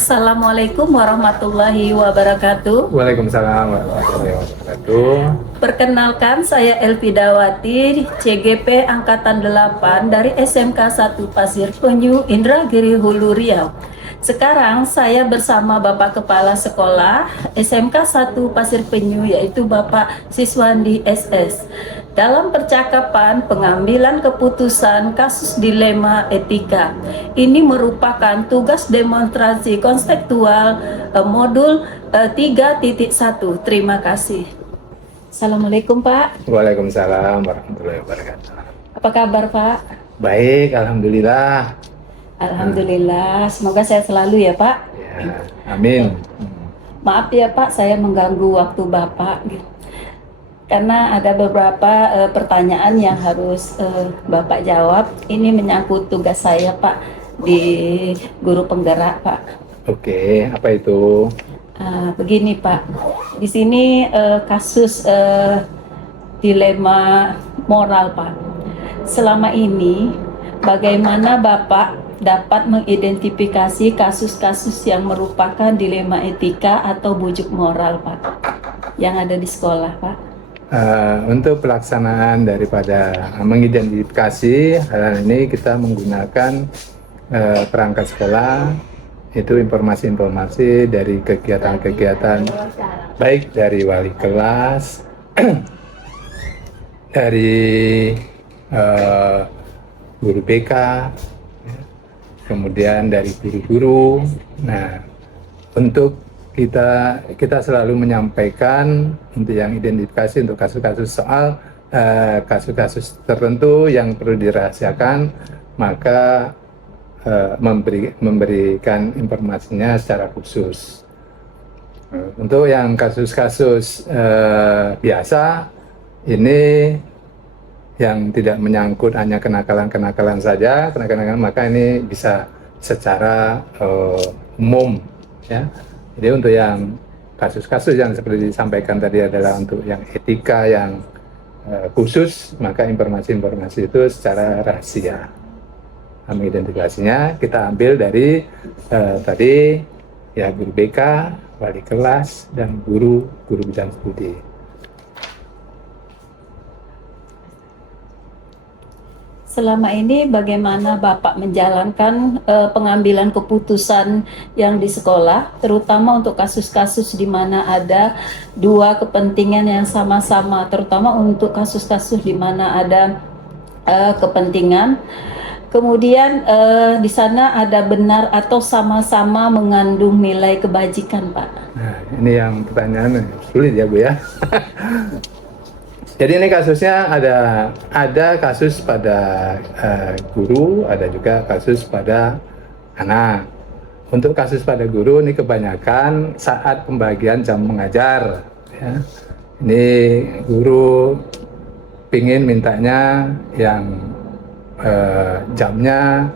Assalamualaikum warahmatullahi wabarakatuh. Waalaikumsalam warahmatullahi wabarakatuh. Perkenalkan, saya Elpidawati, CGP Angkatan 8 dari SMK 1 Pasir Penyu, Indragiri Hulu, Riau. Sekarang saya bersama Bapak Kepala Sekolah SMK 1 Pasir Penyu, yaitu Bapak Siswandi SS. Dalam percakapan pengambilan keputusan kasus dilema etika, ini merupakan tugas demonstrasi konseptual modul 3.1. Terima kasih. Assalamualaikum Pak. Waalaikumsalam warahmatullahi wabarakatuh. Apa kabar Pak? Baik, alhamdulillah. Alhamdulillah, semoga sehat selalu ya Pak. Ya, amin. Maaf ya Pak, saya mengganggu waktu Bapak karena ada beberapa pertanyaan yang harus Bapak jawab. Ini menyangkut tugas saya Pak di guru penggerak Pak. Oke, apa itu? Begini Pak, di sini kasus dilema moral Pak. Selama ini bagaimana Bapak dapat mengidentifikasi kasus-kasus yang merupakan dilema etika atau bujuk moral Pak yang ada di sekolah Pak? Untuk pelaksanaan daripada mengidentifikasi hal ini kita menggunakan perangkat sekolah, itu informasi-informasi dari kegiatan-kegiatan baik dari wali kelas, dari guru BK, kemudian dari guru-guru. Nah, untuk kita selalu menyampaikan untuk yang identifikasi untuk kasus-kasus soal kasus-kasus tertentu yang perlu dirahasiakan, maka memberikan informasinya secara khusus. Untuk yang kasus-kasus biasa, ini yang tidak menyangkut hanya kenakalan-kenakalan saja, maka ini bisa secara umum, ya. Jadi untuk yang kasus-kasus yang seperti disampaikan tadi adalah untuk yang etika yang khusus, maka informasi-informasi itu secara rahasia. Mengidentifikasinya kita ambil dari tadi ya guru BK, wali kelas, dan guru bidang studi. Selama ini bagaimana Bapak menjalankan pengambilan keputusan yang di sekolah, terutama untuk kasus-kasus di mana ada dua kepentingan yang sama-sama, terutama untuk kasus-kasus di mana ada kepentingan, kemudian di sana ada benar atau sama-sama mengandung nilai kebajikan, Pak? Nah, ini yang pertanyaan sulit ya Bu ya. Jadi ini kasusnya ada kasus pada guru, ada juga kasus pada anak. Untuk kasus pada guru ini kebanyakan saat pembagian jam mengajar. Ya. Ini guru pingin mintanya yang jamnya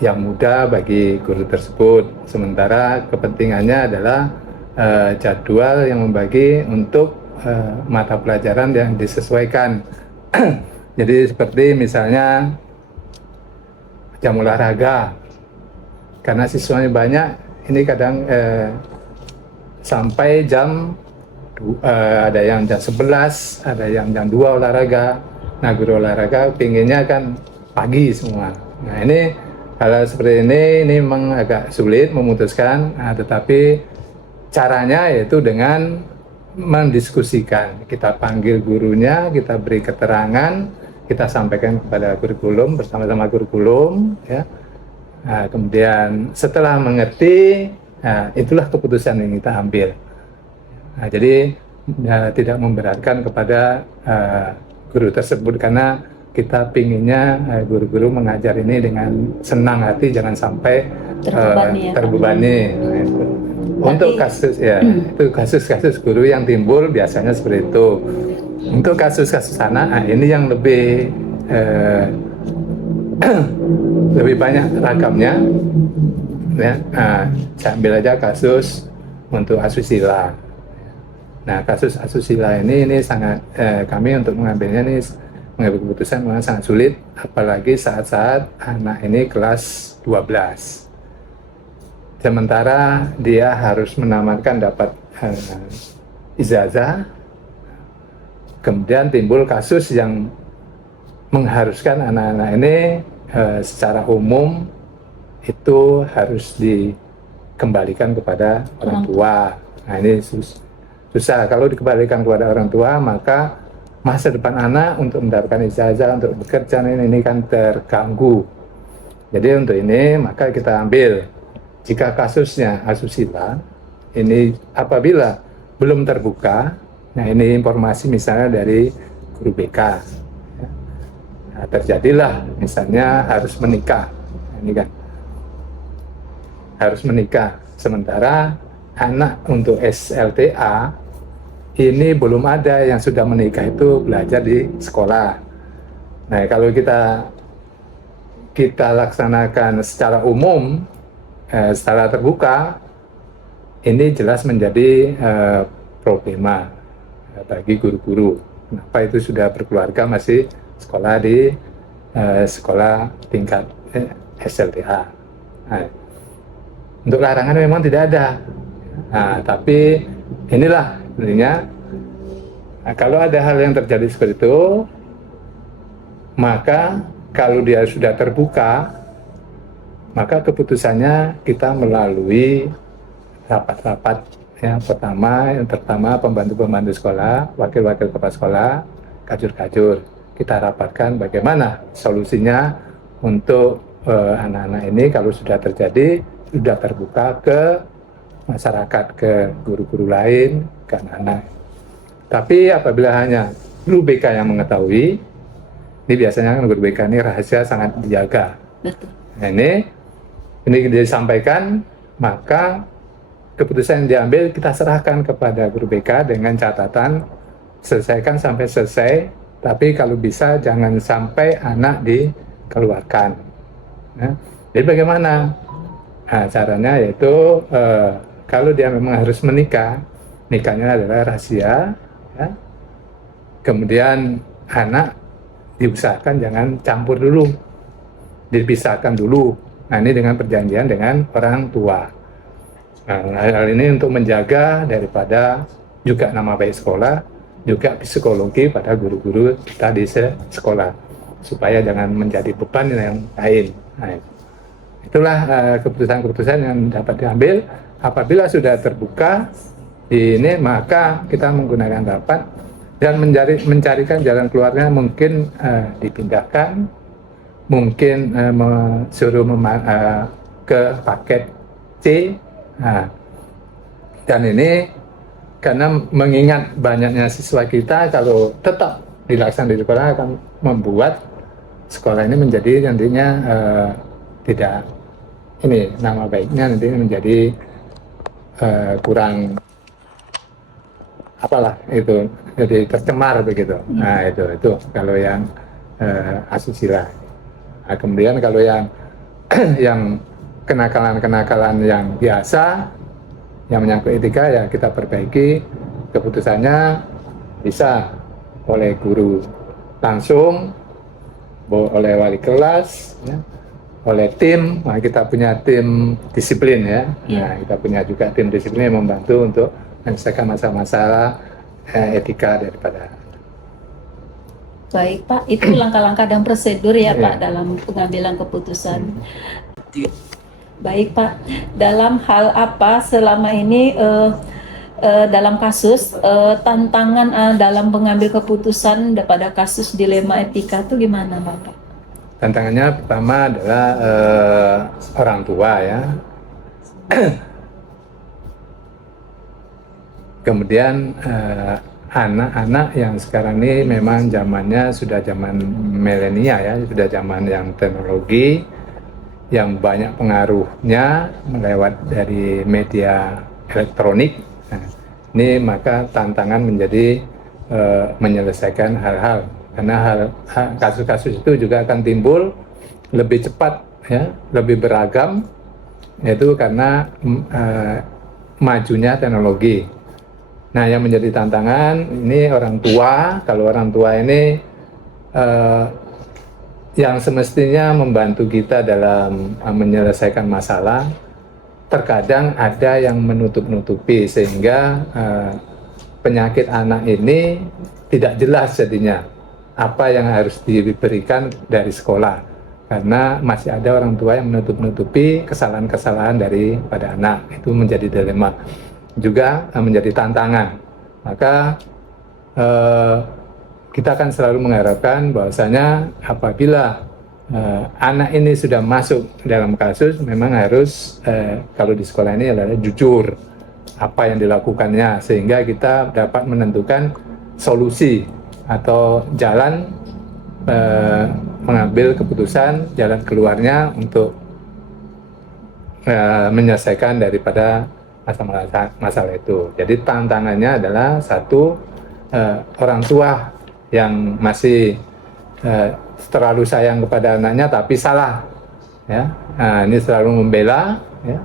yang mudah bagi guru tersebut. Sementara kepentingannya adalah jadwal yang membagi untuk mata pelajaran yang disesuaikan. Jadi seperti misalnya jam olahraga, karena siswanya banyak, ini kadang sampai jam ada yang jam 11, ada yang jam 2 olahraga. Nah, guru olahraga pinginnya kan pagi semua. Nah, ini kalau seperti ini memang agak sulit memutuskan, tetapi caranya yaitu dengan mendiskusikan. Kita panggil gurunya, kita beri keterangan, kita sampaikan kepada kurikulum, bersama-sama kurikulum, ya. Nah, kemudian setelah mengerti, itulah keputusan yang kita ambil. Nah, jadi tidak memberatkan kepada guru tersebut, karena kita pinginnya guru-guru mengajar ini dengan senang hati, jangan sampai terbebani. Untuk kasus ya, itu kasus-kasus guru yang timbul biasanya seperti itu. Untuk kasus-kasus anak, ini yang lebih lebih banyak ragamnya. Ya, saya ambil aja kasus untuk asusila. Nah, kasus asusila ini sangat kami untuk mengambilnya ini mengambil keputusan memang sangat sulit, apalagi saat-saat anak ini kelas 12. sementara dia harus menamatkan dapat ijazah. Kemudian timbul kasus yang mengharuskan anak-anak ini secara umum itu harus dikembalikan kepada orang tua. Nah ini susah. Kalau dikembalikan kepada orang tua, maka masa depan anak untuk mendapatkan ijazah, untuk bekerja ini kan terganggu. Jadi untuk ini maka kita ambil, jika kasusnya asusila, ini apabila belum terbuka, nah ini informasi misalnya dari guru BK, nah, terjadilah misalnya harus menikah, nah, ini kan harus menikah, sementara anak untuk SLTA ini belum ada yang sudah menikah itu belajar di sekolah. Nah kalau kita laksanakan secara umum, secara terbuka, ini jelas menjadi problema bagi guru-guru. Kenapa itu sudah berkeluarga masih sekolah di sekolah tingkat SLTA. Nah, untuk larangan memang tidak ada. Nah, tapi inilah sebenarnya, nah, kalau ada hal yang terjadi seperti itu, maka kalau dia sudah terbuka, maka keputusannya kita melalui rapat-rapat. Yang pertama pembantu-pembantu sekolah, wakil-wakil kepala sekolah, kajur-kajur. Kita rapatkan bagaimana solusinya untuk anak-anak ini kalau sudah terjadi, sudah terbuka ke masyarakat, ke guru-guru lain, ke anak-anak. Tapi apabila hanya guru BK yang mengetahui, ini biasanya guru BK ini rahasia sangat dijaga. Betul. Nah, ini disampaikan, maka keputusan yang diambil kita serahkan kepada guru BK dengan catatan selesaikan sampai selesai, tapi kalau bisa jangan sampai anak dikeluarkan. Nah, jadi bagaimana? Nah, caranya yaitu kalau dia memang harus menikah, nikahnya adalah rahasia, ya. Kemudian anak diusahakan jangan campur dulu, dipisahkan dulu. Nah ini dengan perjanjian dengan orang tua. Nah, hal ini untuk menjaga daripada juga nama baik sekolah, juga psikologi pada guru-guru kita di sekolah, supaya jangan menjadi beban yang lain. Nah, itulah keputusan-keputusan yang dapat diambil. Apabila sudah terbuka ini, maka kita menggunakan rapat dan mencarikan jalan keluarnya, mungkin dipindahkan, mungkin suruh ke paket C. Nah, dan ini karena mengingat banyaknya siswa kita, kalau tetap dilaksanakan di sekolah akan membuat sekolah ini menjadi nantinya tidak, ini nama baiknya nanti menjadi kurang apalah itu, jadi tercemar begitu. Nah itu kalau yang asusila. Nah, kemudian kalau yang yang kenakalan yang biasa, yang menyangkut etika, ya kita perbaiki. Keputusannya bisa oleh guru langsung, oleh wali kelas, ya, oleh tim. Nah, kita punya tim disiplin ya. Nah, kita punya juga tim disiplin yang membantu untuk menyelesaikan masalah-masalah etika daripada. Baik Pak, itu langkah-langkah dan prosedur ya Pak dalam pengambilan keputusan. Baik Pak, dalam hal apa selama ini dalam kasus tantangan dalam mengambil keputusan pada kasus dilema etika itu gimana Bapak? Tantangannya pertama adalah orang tua ya. Kemudian anak-anak yang sekarang ini memang zamannya sudah zaman milenial ya, sudah zaman yang teknologi, yang banyak pengaruhnya melewat dari media elektronik. Nah, ini maka tantangan menjadi menyelesaikan hal-hal, karena kasus-kasus itu juga akan timbul lebih cepat ya, lebih beragam, yaitu karena majunya teknologi. Nah, yang menjadi tantangan ini orang tua. Kalau orang tua ini yang semestinya membantu kita dalam menyelesaikan masalah, terkadang ada yang menutup-nutupi sehingga penyakit anak ini tidak jelas jadinya apa yang harus diberikan dari sekolah, karena masih ada orang tua yang menutup-nutupi kesalahan-kesalahan daripada anak. Itu menjadi dilema, juga menjadi tantangan. Maka kita akan selalu mengharapkan bahwasanya apabila anak ini sudah masuk dalam kasus, memang harus kalau di sekolah ini adalah jujur apa yang dilakukannya, sehingga kita dapat menentukan solusi atau jalan mengambil keputusan jalan keluarnya untuk menyelesaikan daripada masalah itu. Jadi tantangannya adalah satu, orang tua yang masih terlalu sayang kepada anaknya tapi salah, ya. Nah, ini selalu membela, ya,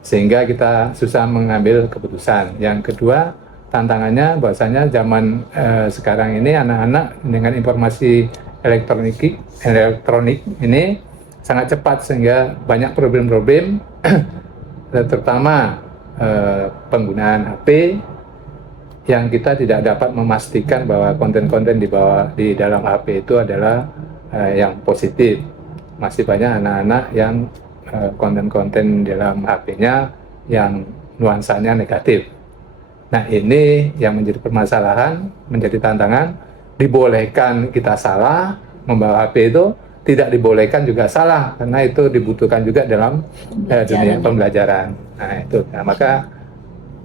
sehingga kita susah mengambil keputusan. Yang kedua, tantangannya bahwasanya zaman sekarang ini anak-anak dengan informasi elektronik ini sangat cepat, sehingga banyak problem-problem terutama penggunaan HP yang kita tidak dapat memastikan bahwa konten-konten di dalam HP itu adalah yang positif. Masih banyak anak-anak yang konten-konten dalam HP-nya yang nuansanya negatif. Nah, ini yang menjadi permasalahan, menjadi tantangan. Dibolehkan kita salah membawa HP itu, tidak dibolehkan juga salah, karena itu dibutuhkan juga dalam dunia pembelajaran. Nah, itu. Nah, maka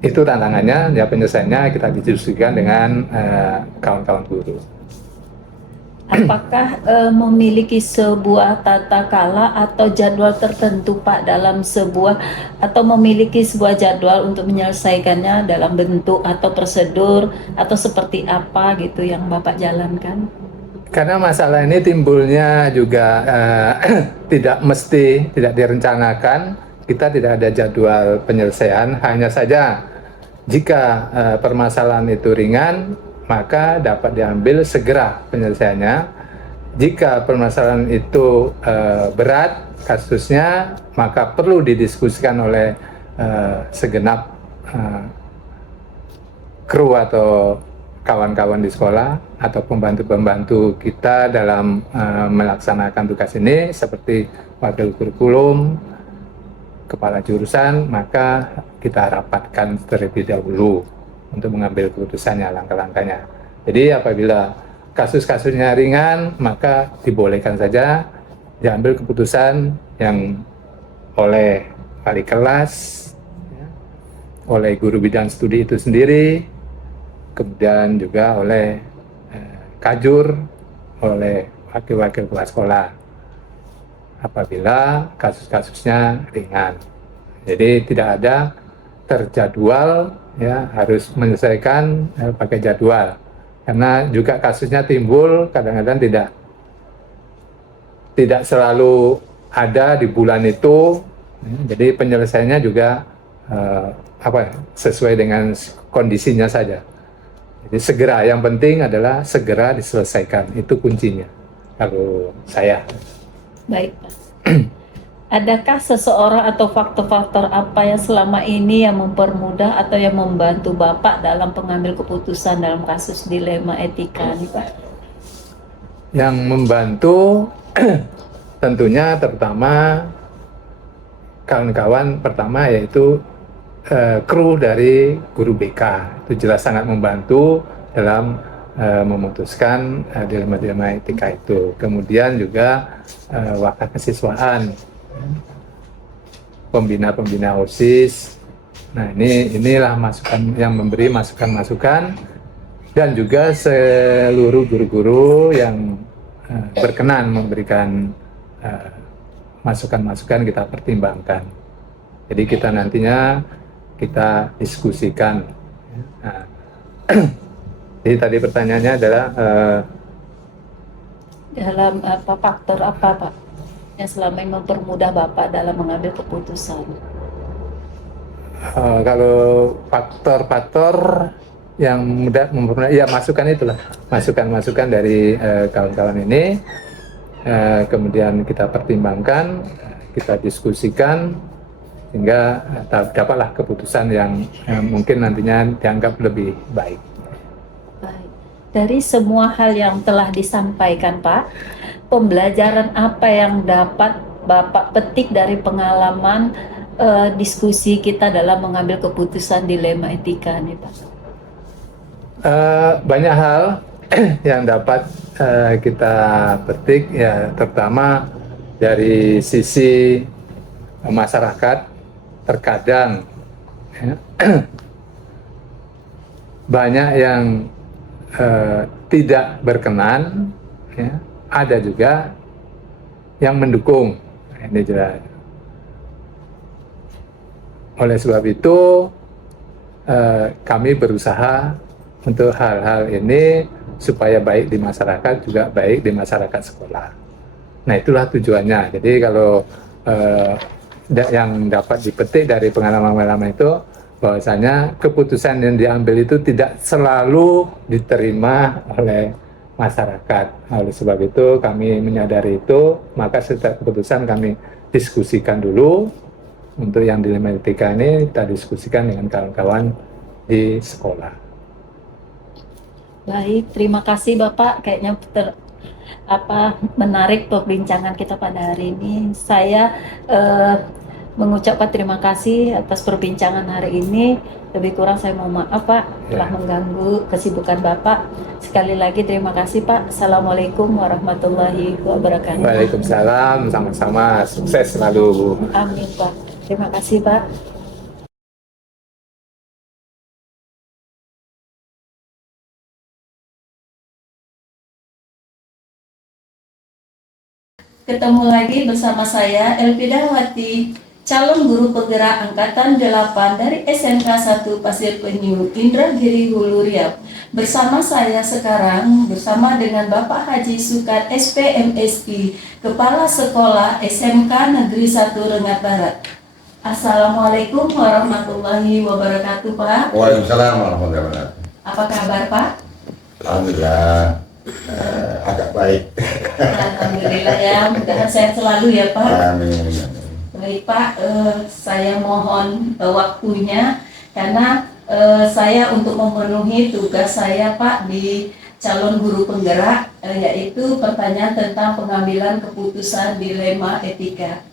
itu tantangannya, ya penyelesaiannya kita diskusikan dengan kawan-kawan guru. Apakah memiliki sebuah tata kala atau jadwal tertentu Pak dalam sebuah, atau memiliki sebuah jadwal untuk menyelesaikannya dalam bentuk atau prosedur atau seperti apa gitu yang Bapak jalankan? Karena masalah ini timbulnya juga tidak mesti, tidak direncanakan, kita tidak ada jadwal penyelesaian, hanya saja jika permasalahan itu ringan, maka dapat diambil segera penyelesaiannya. Jika permasalahan itu berat kasusnya, maka perlu didiskusikan oleh segenap kru atau kawan-kawan di sekolah atau pembantu-pembantu kita dalam melaksanakan tugas ini, seperti wakil kurikulum, kepala jurusan, maka kita rapatkan terlebih dahulu untuk mengambil keputusannya, langkah-langkahnya. Jadi apabila kasus-kasusnya ringan, maka dibolehkan saja diambil keputusan yang oleh wali kelas, ya, oleh guru bidang studi itu sendiri, kemudian juga oleh kajur, oleh wakil-wakil kepala sekolah, apabila kasus-kasusnya ringan. Jadi tidak ada terjadwal, ya, harus menyelesaikan pakai jadwal, karena juga kasusnya timbul kadang-kadang tidak selalu ada di bulan itu, jadi penyelesaiannya juga sesuai dengan kondisinya saja. Jadi segera, yang penting adalah segera diselesaikan, itu kuncinya kalau saya. Baik, Pak. Adakah seseorang atau faktor-faktor apa yang selama ini yang mempermudah atau yang membantu Bapak dalam pengambil keputusan dalam kasus dilema etika ini, Pak? Yang membantu tentunya terutama kawan-kawan pertama, yaitu kru dari guru BK. Itu jelas sangat membantu dalam memutuskan dilema-dilema etika itu. Kemudian juga wakil kesiswaan, pembina-pembina OSIS. Nah, inilah masukan yang memberi masukan-masukan, dan juga seluruh guru-guru yang berkenan memberikan masukan-masukan, kita pertimbangkan. Jadi kita nantinya kita diskusikan. Nah, jadi tadi pertanyaannya adalah dalam apa faktor apa, Pak, yang selama ini mempermudah Bapak dalam mengambil keputusan? Kalau faktor-faktor yang mudah mempermudah, ya masukan itulah, masukan-masukan dari kawan-kawan ini, kemudian kita pertimbangkan, kita diskusikan, sehingga dapatlah keputusan yang mungkin nantinya dianggap lebih baik. Baik. Dari semua hal yang telah disampaikan, Pak, pembelajaran apa yang dapat Bapak petik dari pengalaman diskusi kita dalam mengambil keputusan dilema etika nih, Pak? Banyak hal yang dapat kita petik, ya terutama dari sisi masyarakat. Terkadang ya, banyak yang tidak berkenan, ya. Ada juga yang mendukung. Ini jelas. Oleh sebab itu kami berusaha untuk hal-hal ini supaya baik di masyarakat juga baik di masyarakat sekolah. Nah, itulah tujuannya. Jadi kalau yang dapat dipetik dari pengalaman-pengalaman itu, bahwasanya keputusan yang diambil itu tidak selalu diterima oleh masyarakat. Oleh sebab itu kami menyadari itu, maka setiap keputusan kami diskusikan dulu. Untuk yang dilema etika ini kita diskusikan dengan kawan-kawan di sekolah. Baik, terima kasih Bapak. Kayaknya menarik perbincangan kita pada hari ini. Saya mengucapkan terima kasih atas perbincangan hari ini. Lebih kurang saya mohon maaf Pak telah mengganggu kesibukan Bapak. Sekali lagi terima kasih Pak. Assalamualaikum warahmatullahi wabarakatuh. Waalaikumsalam, sama-sama. Sukses selalu. Amin Pak. Terima kasih Pak. Ketemu lagi bersama saya Elpidawati, calon guru penggerak angkatan 8 dari SMK 1 Pasir Penyu, Indragiri Hulu Riau. Bersama saya sekarang bersama dengan Bapak Haji Sukat SPMSI, Kepala Sekolah SMK Negeri 1 Rengat Barat. Assalamualaikum warahmatullahi wabarakatuh Pak. Waalaikumsalam warahmatullahi wabarakatuh. Apa kabar Pak? Alhamdulillah agak baik. Alhamdulillah ya, mudah-mudahan sehat selalu ya Pak. Amin. Baik Pak, saya mohon waktunya karena saya untuk memenuhi tugas saya Pak di calon guru penggerak, yaitu pertanyaan tentang pengambilan keputusan dilema etika.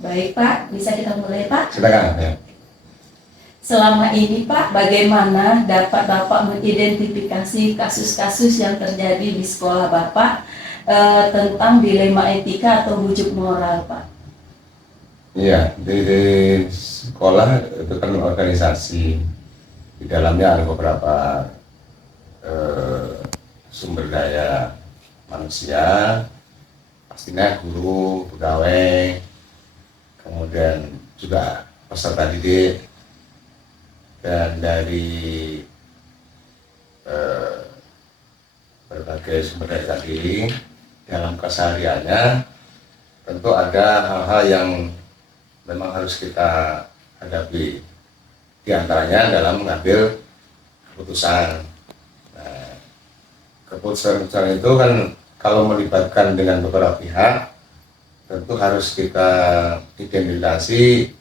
Baik Pak, bisa kita mulai Pak? Silakan ya. Selama ini Pak, bagaimana dapat Bapak mengidentifikasi kasus-kasus yang terjadi di sekolah Bapak tentang dilema etika atau bujuk moral Pak? Iya, di sekolah itu kan organisasi, di dalamnya ada beberapa sumber daya manusia, pastinya guru, pegawai, kemudian juga peserta didik, dan dari berbagai sumber daya tadi dalam kesehariannya tentu ada hal-hal yang memang harus kita hadapi, di antaranya dalam mengambil keputusan. Nah, keputusan itu kan kalau melibatkan dengan beberapa pihak tentu harus kita identifikasi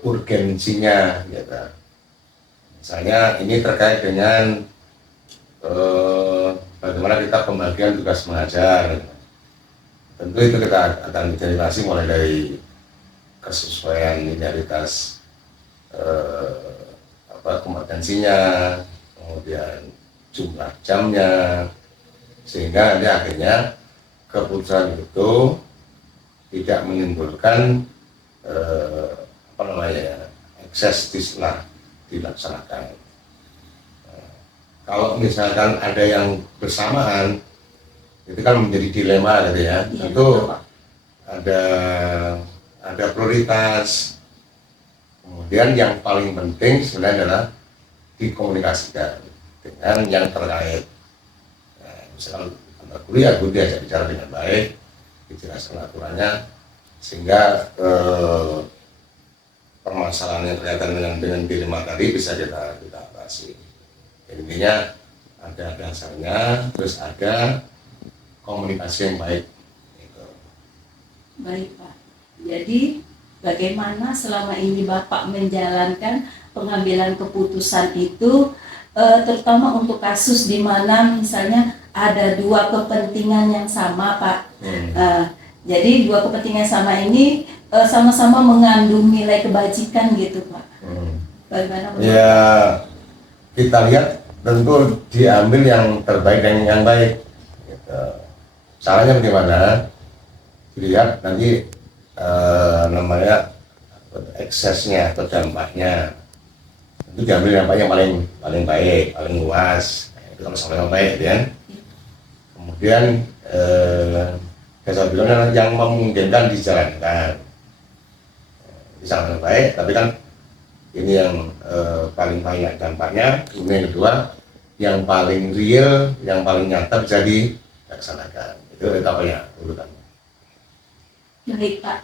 urgensinya, gitu. Misalnya ini terkait dengan bagaimana kita pembagian tugas mengajar. Gitu. Tentu itu kita akan identifikasi mulai dari kesesuaian linearitas kompetensinya, kemudian jumlah jamnya, sehingga nanti akhirnya keputusan itu tidak menimbulkan ekses setelah dilaksanakan. Kalau misalkan ada yang bersamaan, itu kan menjadi dilema gitu ya. Tentu ada prioritas. Kemudian yang paling penting sebenarnya adalah dikomunikasikan dengan yang terkait. Nah, misalkan antar guru ya guru diajak bicara dengan baik, dijelaskan aturannya, sehingga permasalahan yang berkaitan dengan dilema tadi bisa kita atasi. Intinya ada dasarnya, terus ada komunikasi yang baik. Gitu. Baik Pak. Jadi bagaimana selama ini Bapak menjalankan pengambilan keputusan itu, terutama untuk kasus di mana misalnya ada dua kepentingan yang sama, Pak. Jadi dua kepentingan sama ini sama-sama mengandung nilai kebajikan gitu, Pak. Bagaimana? Ya, kita lihat tentu diambil yang terbaik dan yang baik. Gitu. Caranya bagaimana? Dilihat nanti namanya eksesnya atau dampaknya. Itu diambil dampaknya paling baik, paling luas. Itu kalau sama-sama baik, ya. Kemudian saya bilang adalah yang memungkinkan dijalankan. Itu sangat baik, tapi kan ini yang paling banyak dampaknya. Kemudian yang kedua, yang paling real, yang paling nyata bisa dilaksanakan. Itu etapanya, urutannya. Baik, Pak.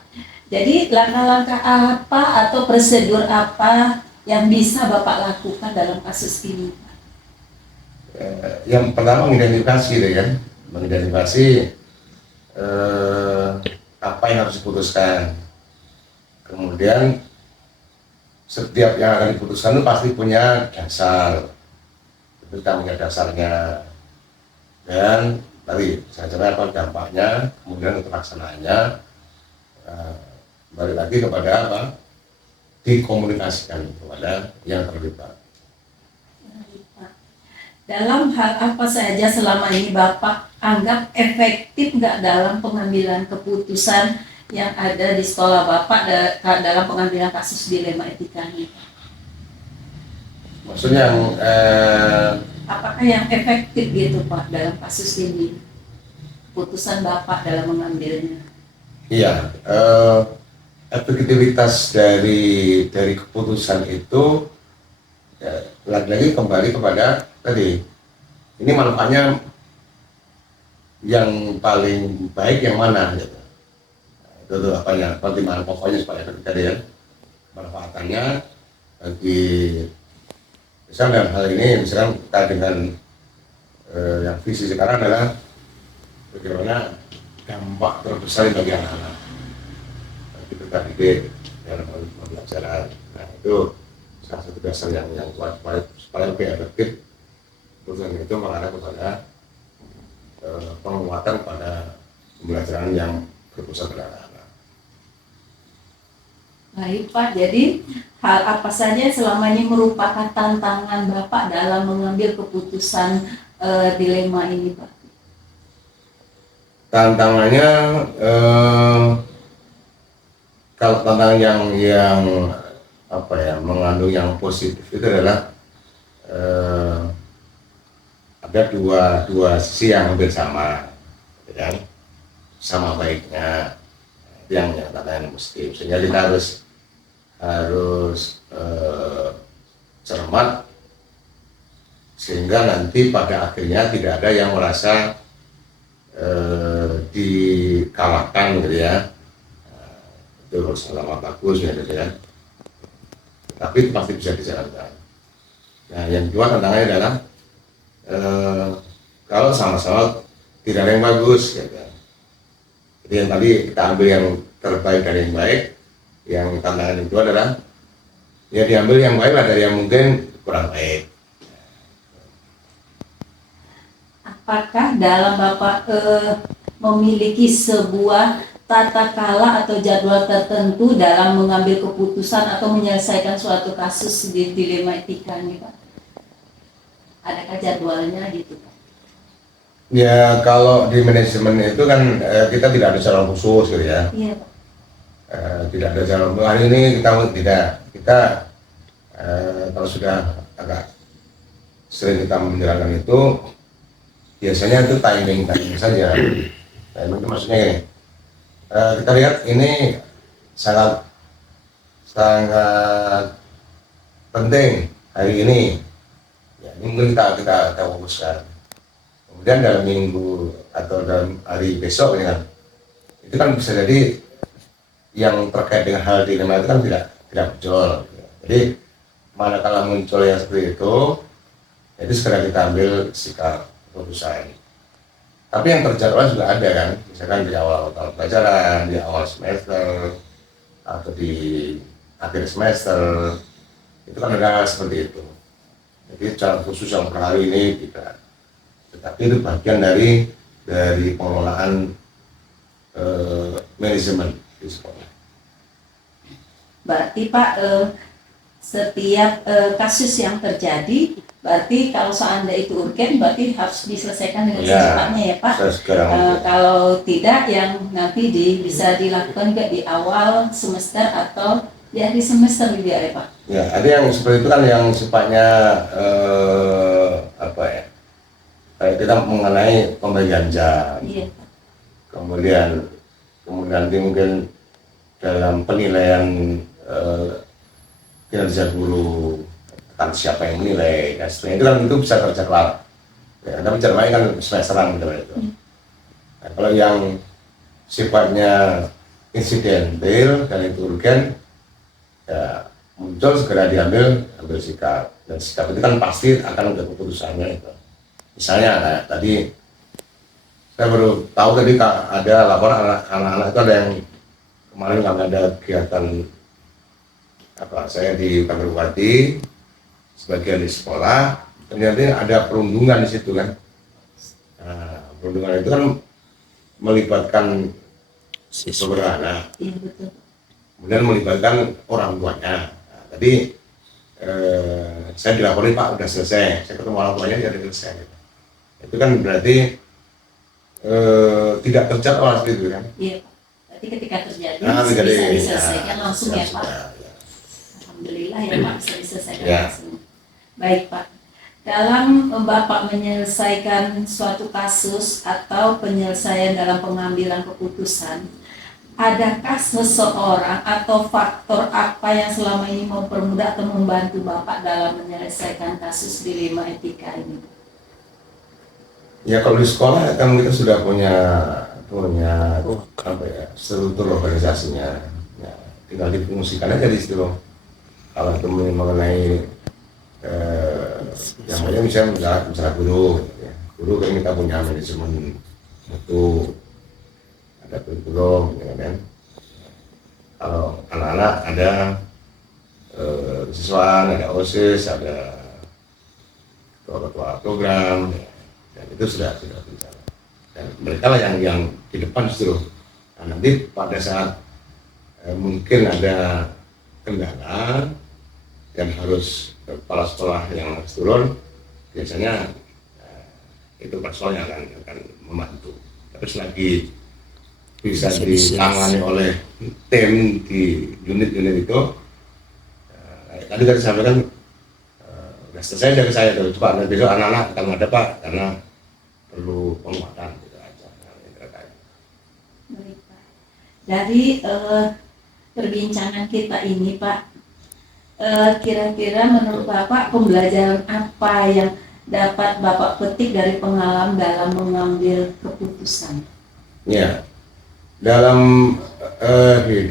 Jadi langkah-langkah apa atau prosedur apa yang bisa Bapak lakukan dalam kasus ini, Pak? Yang pertama mengidentifikasi, gitu kan, mengidentifikasi apa yang harus diputuskan. Kemudian setiap yang akan diputuskan itu pasti punya dasar, itu kita punya dasarnya, dan tadi saya apa dampaknya, kemudian untuk laksanaannya, balik lagi kepada apa, dikomunikasikan kepada yang terlibat. Dalam hal apa saja selama ini Bapak anggap efektif nggak dalam pengambilan keputusan yang ada di sekolah Bapak dalam pengambilan kasus dilema etika ini? Maksudnya yang apakah yang efektif gitu Pak dalam kasus ini, putusan Bapak dalam mengambilnya? iya, efektivitas dari keputusan itu ya, lagi-lagi kembali kepada tadi, ini manfaatnya yang paling baik yang mana, gitu. Itu tuh apanya, pertimbangan pokoknya supaya efektif tadi, ya, manfaatannya bagi, misalnya dalam hal ini misalkan kita dengan yang visi sekarang adalah bagaimana dampak terbesar bagi anak-anak kita didik dalam pembelajaran. Nah, itu salah satu dasar yang kuat supaya lebih efektif. Keputusan itu mengarah kepada penguatan pada pembelajaran yang berpusat pada anak-anak. Baik Pak, jadi hal apa saja selama ini merupakan tantangan Bapak dalam mengambil keputusan dilema ini, Pak? Tantangannya kalau tantangan yang apa ya, mengandung yang positif itu adalah ada dua sisi yang hampir sama, ya, sama baiknya, itu yang tantangan positif, sehingga kita harus cermat sehingga nanti pada akhirnya tidak ada yang merasa dikalahkan, gitu ya. Itu harus lama bagus, gitu ya. Tapi itu pasti bisa dijalankan. Nah, yang kedua tantangannya adalah kalau sama-sama tidak ada yang bagus, gitu. Jadi yang tadi kita ambil yang terbaik dari yang baik. Yang tantangan yang kedua adalah ya diambil yang baik lah dari yang mungkin kurang baik. Apakah dalam Bapak memiliki sebuah tata kala atau jadwal tertentu dalam mengambil keputusan atau menyelesaikan suatu kasus di dilema etika ini, Pak? Adakah jadwalnya gitu, Pak? Ya, kalau di manajemen itu kan kita tidak ada jalan khusus, gitu ya. Iya, Pak. Tidak ada jalan khusus. Hari ini kita kalau sudah agak sering kita menjalankan itu, biasanya itu timing saja. Timing itu maksudnya gini, kita lihat ini sangat penting hari ini, ya, ini mungkin kita fokuskan. Kemudian dalam minggu atau dalam hari besok, ya, itu kan bisa jadi yang terkait dengan hal dilema itu kan tidak muncul. Jadi manakala muncul yang seperti itu segera kita ambil sikap keputusan. Tapi yang terjadwal juga ada kan, misalkan di awal tahun pelajaran, di awal semester, atau di akhir semester, itu kan ada seperti itu. Jadi secara khusus yang per hari ini tidak, tetapi itu bagian dari pengelolaan manajemen di sekolah. Berarti Pak, setiap kasus yang terjadi, berarti kalau seandainya itu urgen, berarti harus diselesaikan dengan Ya, secepatnya ya Pak. saya sekarang Kalau tidak, yang nanti bisa dilakukan juga di awal semester atau di akhir semester gitu ya Pak. ya, ada yang seperti itu kan yang sifatnya apa ya, kayak kita mengenai pembagian jam, Iya. kemudian nanti mungkin dalam penilaian kinerja guru, kan siapa yang menilai, dan seterusnya itu kan itu bisa kerja kelar. Ya, tapi caranya kan semesteran gitu itu. Nah, kalau yang sifatnya insidental dan itu urgen, ya muncul segera ambil sikap, dan sikap itu kan pasti akan ada keputusannya itu. Misalnya kayak tadi saya baru tahu tadi ada laporan anak-anak itu ada yang kemarin kami ada kegiatan apa, saya di kantor bupati, sebagian di sekolah, ternyata ada perundungan di situ kan. Nah, perundungan itu kan melibatkan beberapa anak, Iya betul. kemudian melibatkan orang tuanya. Nah, tadi saya dilaporin Pak udah selesai, saya ketemu orang tuanya dia udah selesai. Gitu. Itu kan berarti tidak terjadwal seperti itu kan. Iya Pak. Berarti ketika terjadi Nah, bisa jadi, diselesaikan langsung ya Pak. sudah, ya. Alhamdulillah ya Pak, bisa diselesaikan Ya. langsung. Baik Pak. Dalam Bapak menyelesaikan suatu kasus atau penyelesaian dalam pengambilan keputusan, adakah seseorang atau faktor apa yang selama ini mempermudah atau membantu Bapak dalam menyelesaikan kasus dilema etika ini? Ya kalau di sekolah kan kita sudah punya apa ya, struktur organisasinya. Ya, tinggal difungsikan aja di situ. Kalau itu mengenai yang lainnya misalnya guru, ya. Guru kan kita punya manajemen mutu, ada kurikulum, ya kan. Kalau anak-anak ada siswa, ada OSIS, ada ketua program, ya. Dan itu sudah berjalan. Dan mereka lah yang di depan justru. Nah, nanti pada saat mungkin ada kendala yang harus kepala sekolah yang harus turun, biasanya itu kepala sekolah yang akan membantu. Tapi selagi bisa ditangani oleh tim di unit-unit itu, tadi saya sampaikan udah selesai dari saya tuh, Pak, nanti besok anak-anak akan ada Pak, karena perlu penguatan gitu aja. Baik, Pak. Dari perbincangan kita ini Pak, kira-kira menurut Bapak pembelajaran apa yang dapat Bapak petik dari pengalaman dalam mengambil keputusan? Ya, dalam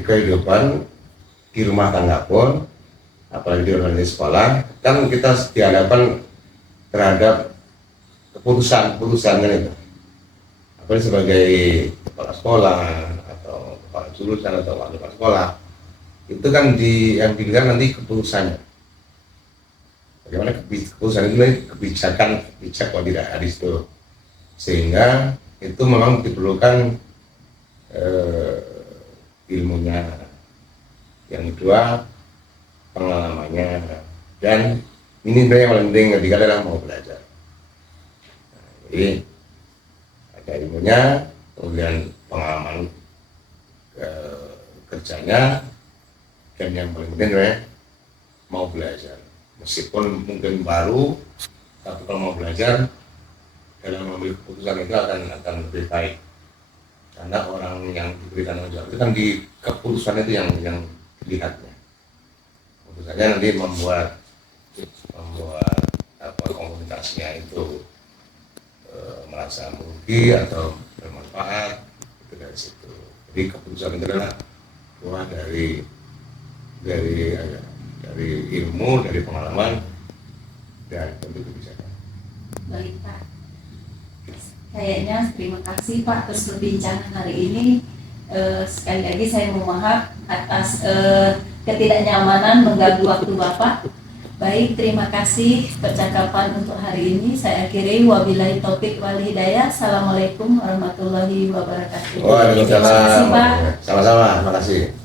kehidupan di rumah tangga pun, apalagi di organisasi sekolah, kan kita dihadapkan terhadap keputusan kan itu. Apalagi sebagai kepala sekolah atau kepala jurusan atau wali kepala sekolah, itu kan yang dilihat nanti keputusannya. Bagaimana keputusan itu kebijakan kalau tidak ada di situ, sehingga itu memang diperlukan ilmunya, yang kedua pengalamannya, dan ini yang paling penting ketika adalah mau belajar. Jadi ada ilmunya, kemudian pengalaman kerjanya, dan yang paling penting adalah mau belajar. Meskipun mungkin baru, tapi kalau mau belajar dalam mengambil keputusan itu akan lebih baik. Karena orang yang diberi tanggung jawab itu kan di keputusan itu yang dilihatnya. Keputusannya nanti membuat komunikasinya itu merasa merugi atau bermanfaat, itu dari situ. Jadi keputusan itu adalah buah dari ilmu, dari pengalaman, dan tentu kebijakan. Baik Pak, kayaknya terima kasih Pak atas perbincangan hari ini. Sekali lagi saya mohon maaf atas ketidaknyamanan mengganggu waktu Bapak. Baik, terima kasih percakapan untuk hari ini. Saya akhiri, wabillahi taufik wal hidayah. Assalamualaikum warahmatullahi wabarakatuh. Terima kasih, Pak. Sama-sama, terima kasih.